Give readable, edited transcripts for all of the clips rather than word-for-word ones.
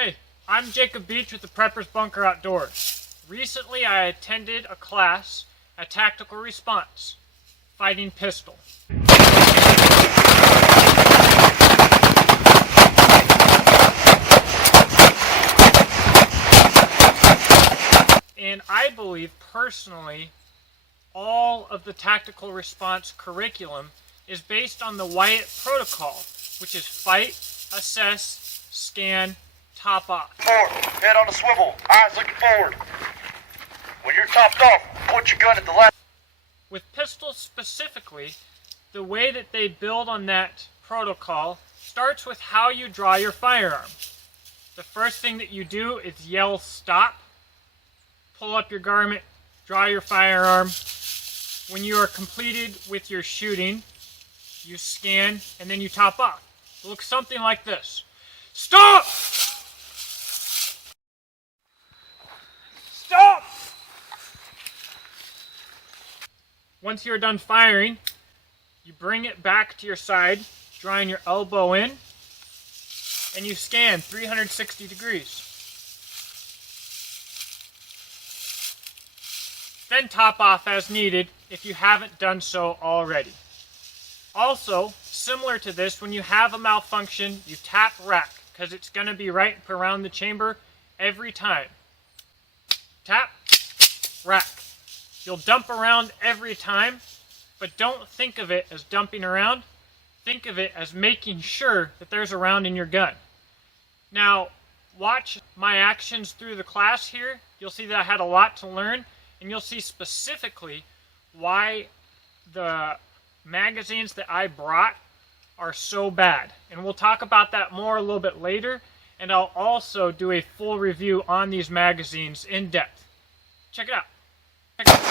Hey, I'm Jacob Beach with the Preppers Bunker Outdoors. Recently I attended a class at Tactical Response, fighting pistol. And I believe personally all of the Tactical Response curriculum is based on the Wyatt Protocol, which is fight, assess, scan, top off. Forward, head on a swivel, eyes looking forward. When you're topped off, point your gun at the left. With pistols specifically, the way that they build on that protocol starts with how you draw your firearm. The first thing that you do is yell stop, pull up your garment, draw your firearm. When you are completed with your shooting, you scan and then you top off. It looks something like this. Stop! Stop! Once you're done firing, you bring it back to your side, drawing your elbow in, and you scan 360 degrees. Then top off as needed if you haven't done so already. Also, similar to this, when you have a malfunction, you tap rack, because it's going to be right around the chamber every time. Tap, rack. You'll dump around every time, but don't think of it as dumping around. Think of it as making sure that there's a round in your gun. Now, watch my actions through the class here. You'll see that I had a lot to learn, and you'll see specifically why the magazines that I brought are so bad. And we'll talk about that more a little bit later, and I'll also do a full review on these magazines in depth. Check it out. Check it out.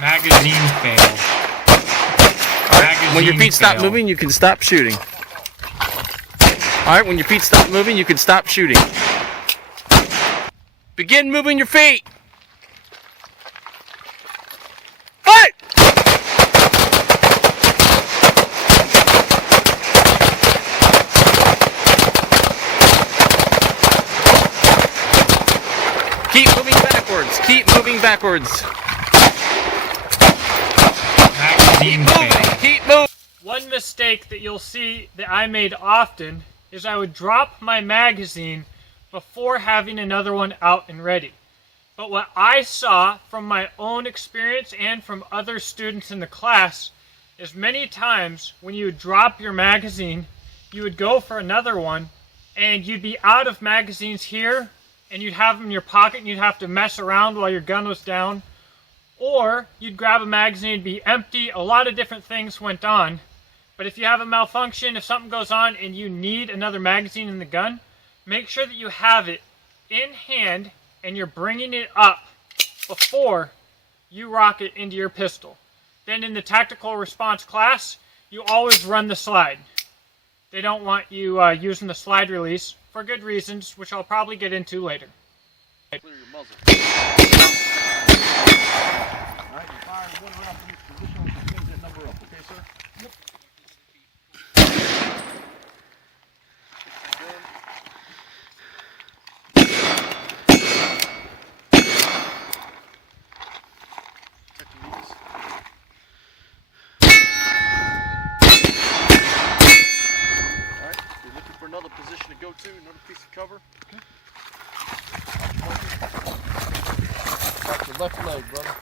Magazine fail. When your feet stop moving, you can stop shooting. Alright, when your feet stop moving, you can stop shooting. Begin moving your feet! Fight! Keep moving backwards. Keep moving backwards. Magazine fail. Keep moving. One mistake that you'll see that I made often is I would drop my magazine before having another one out and ready. But what I saw from my own experience and from other students in the class is many times when you would drop your magazine, you would go for another one and you'd be out of magazines here and you'd have them in your pocket and you'd have to mess around while your gun was down. Or you'd grab a magazine, it'd be empty, a lot of different things went on. But if you have a malfunction, if something goes on and you need another magazine in the gun, make sure that you have it in hand and you're bringing it up before you rock it into your pistol. Then in the Tactical Response class, you always run the slide. They don't want you using the slide release for good reasons, which I'll probably get into later. Clear your muzzle. Alright, you fire one round from each position, we can change that number up, okay, sir? Yep. Another position to go to, another piece of cover. Watch your left leg, brother.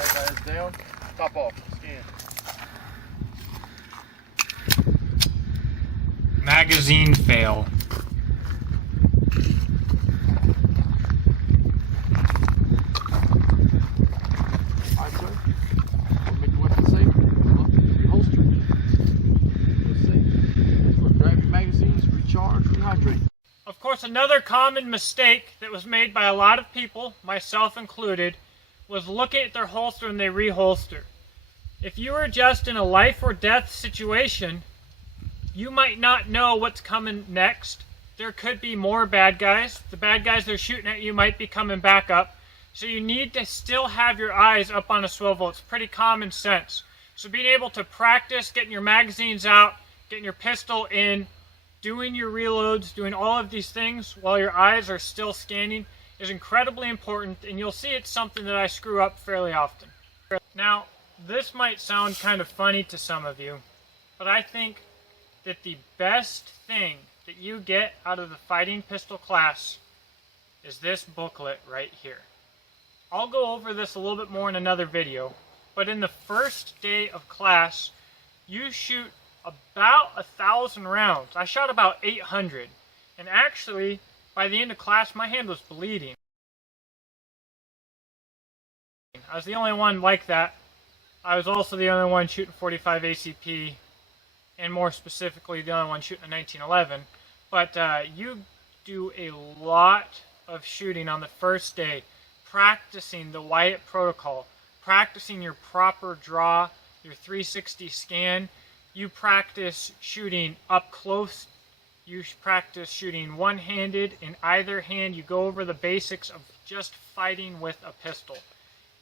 That is down. Top off. Scan. Magazine fail. Alright, sir. We'll make your weapon safe. Look, your holster. Feel safe. Look, grab your magazines, recharge, rehydrate. Of course, another common mistake that was made by a lot of people, myself included, was looking at their holster and they reholster. If you are just in a life or death situation, you might not know what's coming next. There could be more bad guys. The bad guys that are shooting at you might be coming back up. So you need to still have your eyes up on a swivel. It's pretty common sense. So being able to practice getting your magazines out, getting your pistol in, doing your reloads, doing all of these things while your eyes are still scanning is incredibly important, and you'll see it's something that I screw up fairly often. Now, this might sound kind of funny to some of you, but I think that the best thing that you get out of the fighting pistol class is this booklet right here. I'll go over this a little bit more in another video, but in the first day of class, you shoot about 1,000 rounds. I shot about 800, and actually, by the end of class, my hand was bleeding. I was the only one like that. I was also the only one shooting 45 ACP, and more specifically, the only one shooting a 1911. But you do a lot of shooting on the first day, practicing the Wyatt protocol, practicing your proper draw, your 360 scan. You practice shooting up close. You practice shooting one-handed in either hand. You go over the basics of just fighting with a pistol.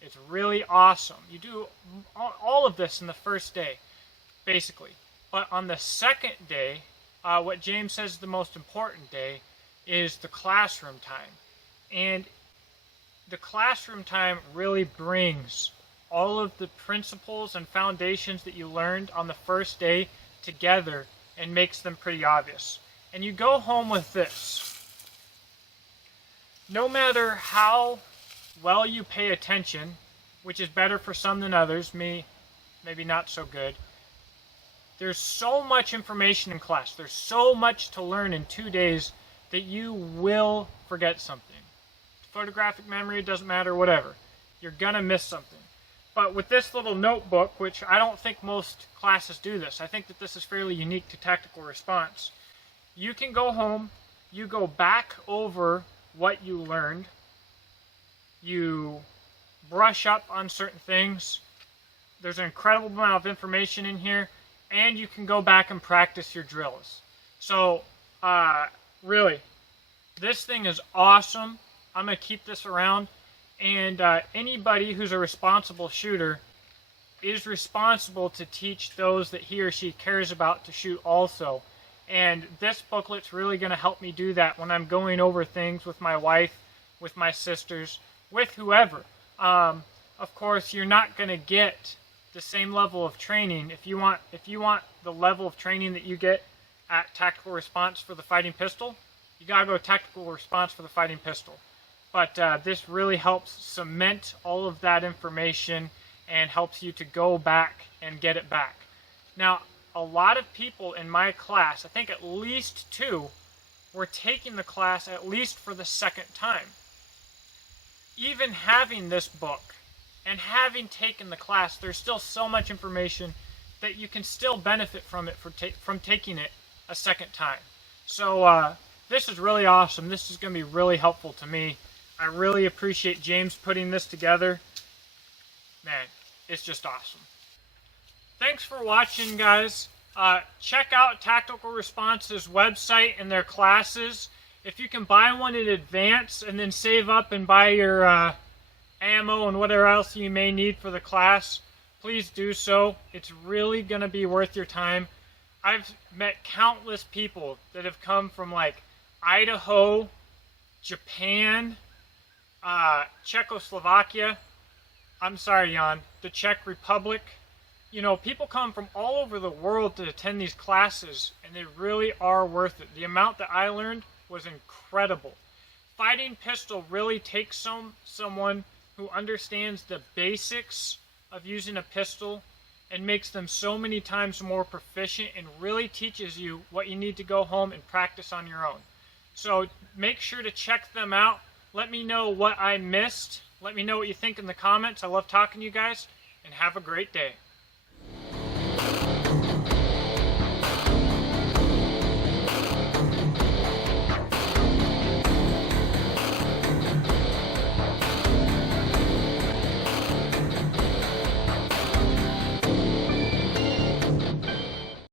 It's really awesome. You do all of this in the first day, basically. But on the second day, what James says is the most important day is the classroom time. And the classroom time really brings all of the principles and foundations that you learned on the first day together and makes them pretty obvious. And you go home with this. No matter how well you pay attention, which is better for some than others, me maybe not so good, there's so much information in class. There's so much to learn in 2 days that you will forget something. Photographic memory, doesn't matter, whatever. You're gonna miss something. But with this little notebook, which I don't think most classes do this, I think that this is fairly unique to tactical response. You can go home, you go back over what you learned, you brush up on certain things. There's an incredible amount of information in here, and you can go back and practice your drills. So, really, this thing is awesome. I'm going to keep this around. And anybody who's a responsible shooter is responsible to teach those that he or she cares about to shoot also. And this booklet's really going to help me do that when I'm going over things with my wife, with my sisters, with whoever. Of course, you're not going to get the same level of training. If you want the level of training that you get at Tactical Response for the fighting pistol, you got to go Tactical Response for the fighting pistol. But this really helps cement all of that information and helps you to go back and get it back. Now, a lot of people in my class, I think at least 2, were taking the class at least for the second time. Even having this book and having taken the class, there's still so much information that you can still benefit from it from taking it a second time. So this is really awesome. This is going to be really helpful to me. I really appreciate James putting this together. Man, it's just awesome. Thanks for watching, guys. Check out Tactical Response's website and their classes. If you can buy one in advance and then save up and buy your ammo and whatever else you may need for the class, please do so. It's really going to be worth your time. I've met countless people that have come from like Idaho, Japan, Czechoslovakia, I'm sorry, Jan, the Czech Republic. You know, people come from all over the world to attend these classes, and they really are worth it. The amount that I learned was incredible. Fighting pistol really takes someone who understands the basics of using a pistol and makes them so many times more proficient and really teaches you what you need to go home and practice on your own. So make sure to check them out. Let me know what I missed. Let me know what you think in the comments. I love talking to you guys, and have a great day.